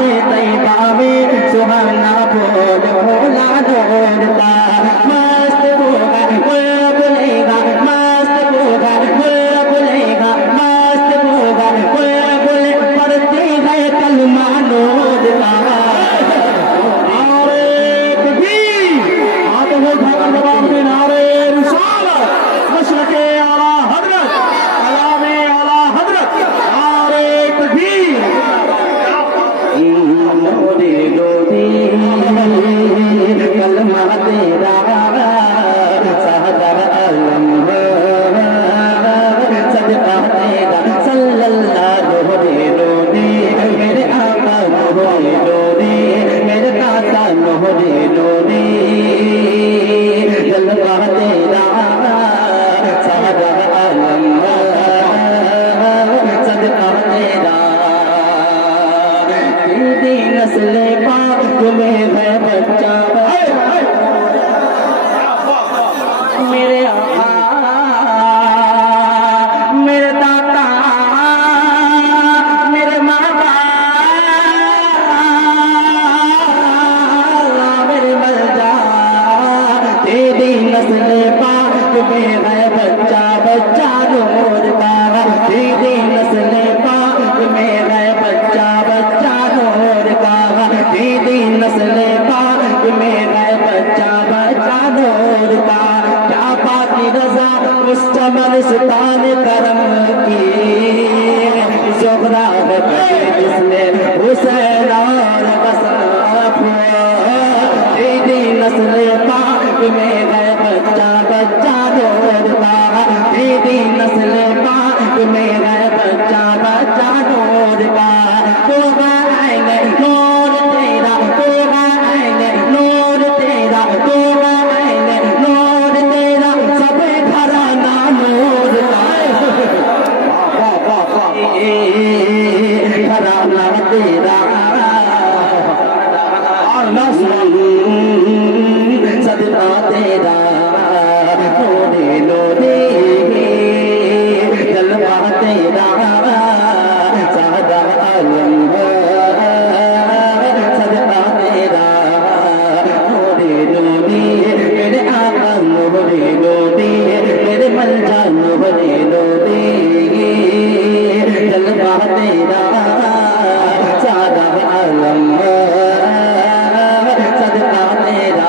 के तैयबा में सुहाना फूल फूला ढूंढता मस्त होगा बुलेगा मस्त होगा बुलेगा मस्त होगा बुले पढ़ते हैं कलमा नूरता नस्ले पाक में है बच्चा मेरे आका मेरे दाता मेरे माँ मेरे मलजा तेरी नस्ले पाक में है बच्चा बच्चा नूर का तेरी नस्ले पाक में है बच्चा बच्चा नूर का दीदी नस्ले पाक में है बच्चा बच्चा नूर का क्या पाकी रजा मुस्तमल सुल्तान करम की ज़ोहरा है जिसने हुसैन और बसराफ दीदी नस्ले पाक में है बच्चा बच्चा नूर का दीदी नस्ले पाक में है बच्चा बच्चा नूर का तो आएंगे नूर तेरा तोगा आएंगे नूर तेरा तोगा आएंगे नूर तेरा सब घराना नूर का घराना तेरा सदका तेरा नूरे नूरे जलवा तेरा सादा आलम सदका तेरा नूरे नूरे मेरे आका नूरे नूरे मेरे मलजा नूरे नूरे जलवा तेरा सादा आलम सदका तेरा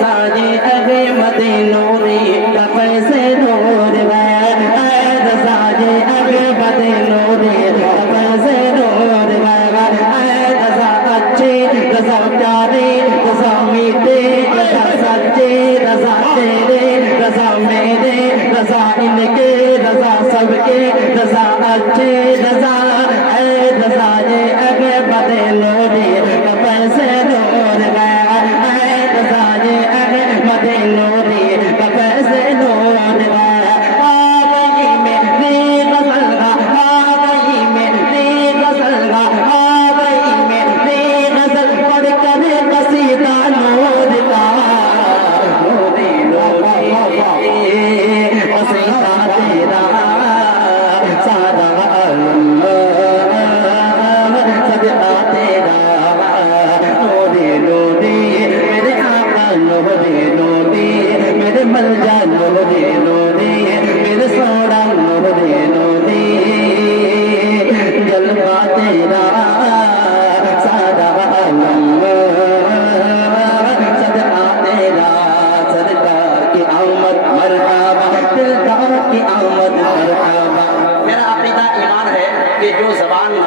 साजे अगे मदे नूरे कैसे नूर साजे अगे मदे नूरे कैसे नूर रजा अच्छे रजा प्यारे रजा मीठे रजा सच्चे रजा तेरे रजा मेरे रजा इनके रजा सबके रजा अच्छे रजा रजा जे अगे मदे नूरे कैसे नूर रजा जे अगे मदे नूरे कैसे नूर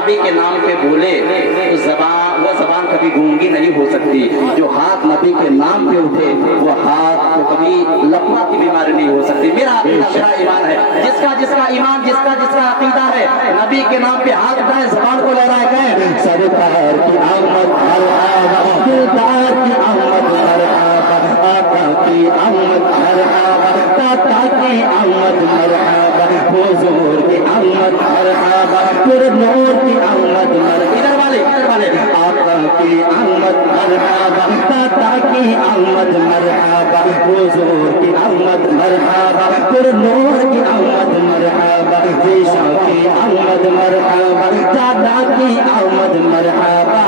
के नाम पे बोले तो वो जबान कभी गूंगी नहीं हो सकती। जो हाथ नबी के नाम पे उठे वो हाथ को कभी लकवा की बीमारी नहीं हो सकती। मेरा ईमान है, जिसका जिसका ईमान जिसका जिसका अकीदा है, नबी के नाम पे हाथ उठाए, जबान को लहराए, कहे सरकार की आमद मरहबा, दिलदार की आमद मरहबा, आका की आमद मरहबा, ताता की आमद मरहबा, हुजूर की आमद मरहबा, फिर नूर की आमद मरहबा, इधर वाले आका की आमद मरहबा, ताता की आमद मरहबा, हुजूर की आमद मरहबा, पुरनूर की आमद मरहबा, ईशा की आमद मरहबा, दादा की आमद मरहबा,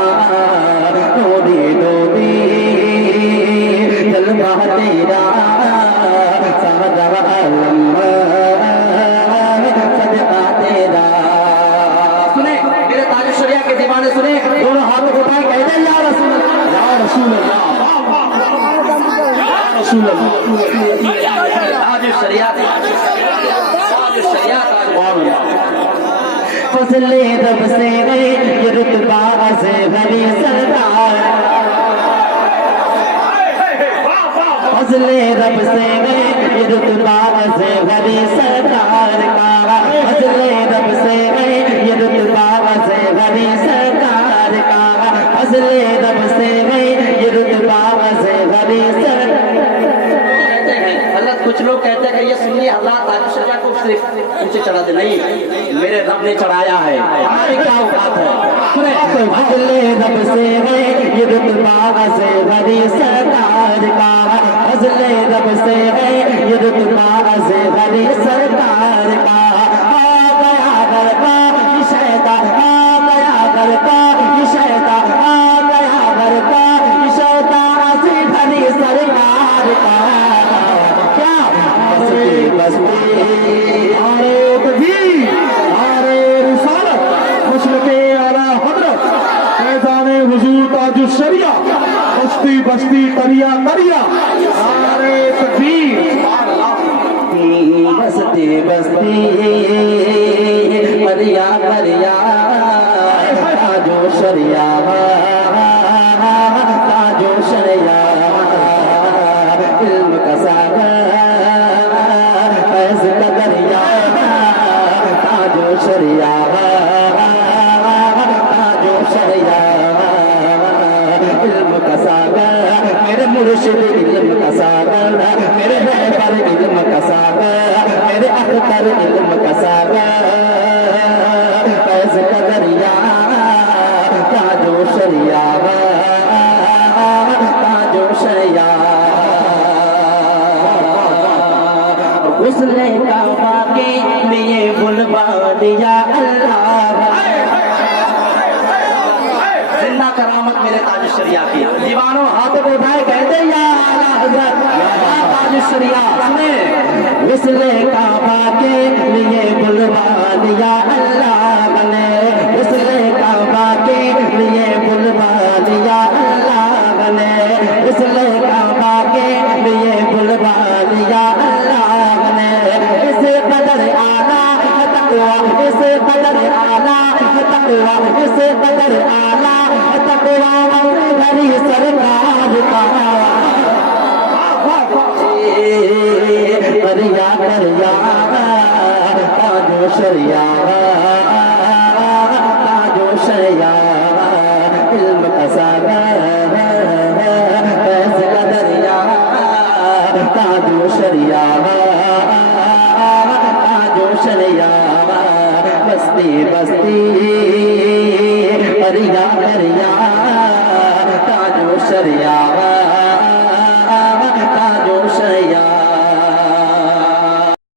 डोरी डोरी जलवा तेरा सादा आलम सदका तेरा। सुने मेरे ताज शरिया के दीवाने, सुने दोनों हाथों को उठाए कहते या रसूल अल्लाह, या रसूल अल्लाह, या रसूल अल्लाह। ताज शरिया, ताज शरिया, फजले रब से गए ये रुतबा से भरी सरकार, फजले रब से गए ये रुतबा से भरी सरकार का, फजले रब से गए ये रुतबा से भरी सरकार का, फजले रब से गए ये रुतबा से भरी सरकार। कुछ लोग कहते हैं कि ये सुन्नी अल्लाह ताला शरिया को सिर्फ नीचे चढ़ा दे, नहीं, मेरे रब ने चढ़ाया है, हमारी क्या औकात है। फजले रब से गए ये रुतबा से भरी सरकार का, फजले रब से गए ये रुतबा से भरी सरकार का। आ गया घर का शैता, आ गया घर का शैता, आ गया घर का शैता से भरी सरकार का। क्या बस्ती आरे तकबीर, आरे रिसालत, मशरक़े आला हज़रत, फैज़ाने हुज़ूर ताजुश शरिया, बस्ती बस्ती तरिया तरिया, आरे तकबीर। बस्ती बस्ती तरिया तरिया, ताजुश शरिया, ताजुश शरिया, इल्म का सागर फैज़ का दरिया, ताजुश शरिया, ताजुश शरिया, इल्म का सागर, मेरे मुर्शिद इल्म का सागर, मेरे रहबर इल्म का सागर, मेरे अख्तर इल्म का सागर, फैज़ का दरिया, ताजुश शरिया, ताजुश शरिया। उसने काबा के लिए बुलवा दिया अल्लाह, जिंदा करामत मेरे ताज शरिया की। दीवानों हाथ को उठाए कहते या आला हज़रत, या ताज शरिया। सुने उसने काबा के लिए बुलवा दिया अल्लाह ने, उसने काबा के लिए बुलवा दिया अल्लाह ने, उसने काबा के लिए बुलवा दिया अल्लाह ने। इसे कदर आला तकवा, इसे कदर आला तकवा, इसे कदर आला तकवा भरी सरकार का। करिया करिया ताजुश शरिया, ताजुश शरिया, इल्म का सागर फैज़ का दरिया, ताजुश शरिया, ताजुश शरिया, बस्ती बस्ती तरिया तरिया, ताजुश शरिया।